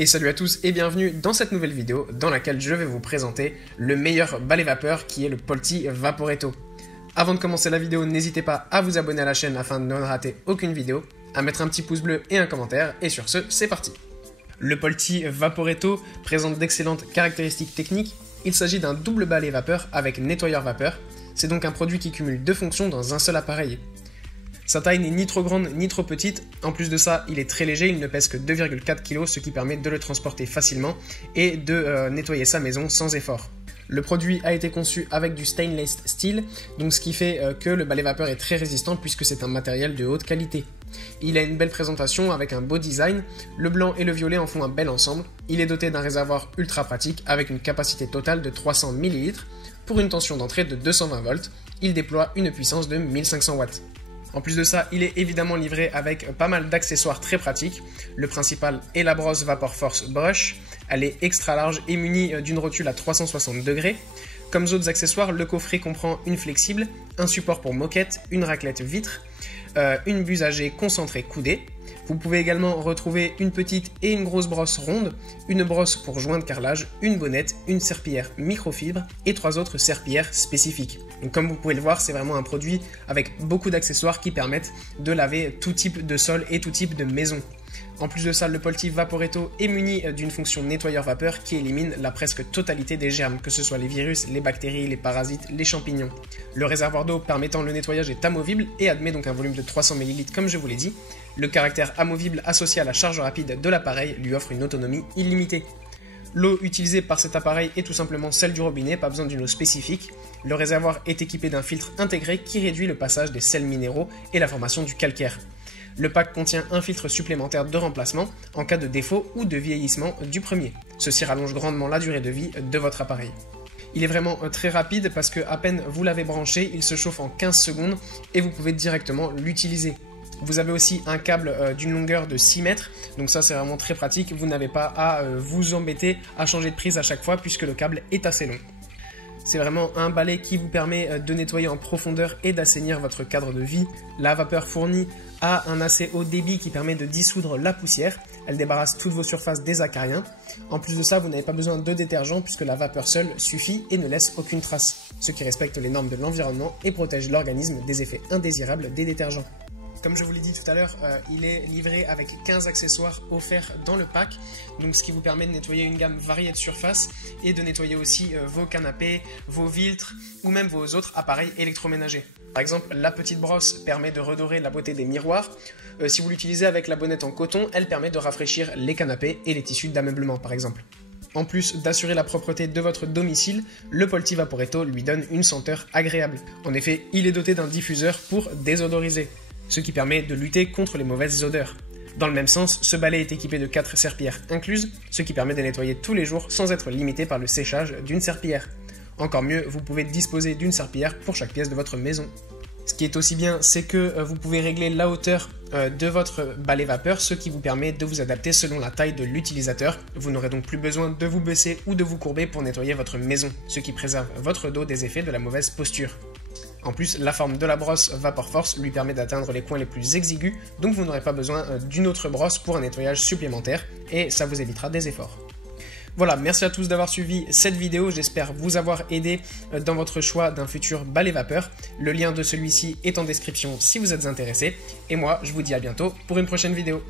Et salut à tous et bienvenue dans cette nouvelle vidéo dans laquelle je vais vous présenter le meilleur balai vapeur qui est le Polti Vaporetto. Avant de commencer la vidéo, n'hésitez pas à vous abonner à la chaîne afin de ne rater aucune vidéo, à mettre un petit pouce bleu et un commentaire, et sur ce, c'est parti. Le Polti Vaporetto présente d'excellentes caractéristiques techniques. Il s'agit d'un double balai vapeur avec nettoyeur vapeur. C'est donc un produit qui cumule deux fonctions dans un seul appareil. Sa taille n'est ni trop grande ni trop petite, en plus de ça il est très léger, il ne pèse que 2,4 kg, ce qui permet de le transporter facilement et de nettoyer sa maison sans effort. Le produit a été conçu avec du stainless steel, donc ce qui fait que le balai vapeur est très résistant puisque c'est un matériel de haute qualité. Il a une belle présentation avec un beau design, le blanc et le violet en font un bel ensemble. Il est doté d'un réservoir ultra pratique avec une capacité totale de 300 ml. Pour une tension d'entrée de 220 volts, il déploie une puissance de 1500 watts. En plus de ça, il est évidemment livré avec pas mal d'accessoires très pratiques. Le principal est la brosse Vapor Force Brush. Elle est extra large et munie d'une rotule à 360 degrés. Comme autres accessoires, le coffret comprend une flexible, un support pour moquette, une raclette vitre, une buse à jet concentrée coudée. Vous pouvez également retrouver une petite et une grosse brosse ronde, une brosse pour joint de carrelage, une bonnette, une serpillière microfibre et 3 autres serpillières spécifiques. Donc comme vous pouvez le voir, c'est vraiment un produit avec beaucoup d'accessoires qui permettent de laver tout type de sol et tout type de maison. En plus de ça, le Polti Vaporetto est muni d'une fonction nettoyeur vapeur qui élimine la presque totalité des germes, que ce soit les virus, les bactéries, les parasites, les champignons. Le réservoir d'eau permettant le nettoyage est amovible et admet donc un volume de 300 ml comme je vous l'ai dit. Le caractère amovible associé à la charge rapide de l'appareil lui offre une autonomie illimitée. L'eau utilisée par cet appareil est tout simplement celle du robinet, pas besoin d'une eau spécifique. Le réservoir est équipé d'un filtre intégré qui réduit le passage des sels minéraux et la formation du calcaire. Le pack contient un filtre supplémentaire de remplacement en cas de défaut ou de vieillissement du premier. Ceci rallonge grandement la durée de vie de votre appareil. Il est vraiment très rapide parce que à peine vous l'avez branché, il se chauffe en 15 secondes et vous pouvez directement l'utiliser. Vous avez aussi un câble d'une longueur de 6 mètres, donc ça c'est vraiment très pratique, vous n'avez pas à vous embêter à changer de prise à chaque fois puisque le câble est assez long. C'est vraiment un balai qui vous permet de nettoyer en profondeur et d'assainir votre cadre de vie. La vapeur fournie a un assez haut débit qui permet de dissoudre la poussière. Elle débarrasse toutes vos surfaces des acariens. En plus de ça, vous n'avez pas besoin de détergent puisque la vapeur seule suffit et ne laisse aucune trace, ce qui respecte les normes de l'environnement et protège l'organisme des effets indésirables des détergents. Comme je vous l'ai dit tout à l'heure, il est livré avec 15 accessoires offerts dans le pack, donc ce qui vous permet de nettoyer une gamme variée de surfaces et de nettoyer aussi vos canapés, vos vitres ou même vos autres appareils électroménagers. Par exemple, la petite brosse permet de redorer la beauté des miroirs. Si vous l'utilisez avec la bonnette en coton, elle permet de rafraîchir les canapés et les tissus d'ameublement par exemple. En plus d'assurer la propreté de votre domicile, le Polti Vaporetto lui donne une senteur agréable. En effet, il est doté d'un diffuseur pour désodoriser, ce qui permet de lutter contre les mauvaises odeurs. Dans le même sens, ce balai est équipé de 4 serpillières incluses, ce qui permet de nettoyer tous les jours sans être limité par le séchage d'une serpillière. Encore mieux, vous pouvez disposer d'une serpillière pour chaque pièce de votre maison. Ce qui est aussi bien, c'est que vous pouvez régler la hauteur de votre balai vapeur, ce qui vous permet de vous adapter selon la taille de l'utilisateur. Vous n'aurez donc plus besoin de vous baisser ou de vous courber pour nettoyer votre maison, ce qui préserve votre dos des effets de la mauvaise posture. En plus, la forme de la brosse Vapor Force lui permet d'atteindre les coins les plus exigus, donc vous n'aurez pas besoin d'une autre brosse pour un nettoyage supplémentaire, et ça vous évitera des efforts. Voilà, merci à tous d'avoir suivi cette vidéo, j'espère vous avoir aidé dans votre choix d'un futur balai vapeur. Le lien de celui-ci est en description si vous êtes intéressé, et moi je vous dis à bientôt pour une prochaine vidéo.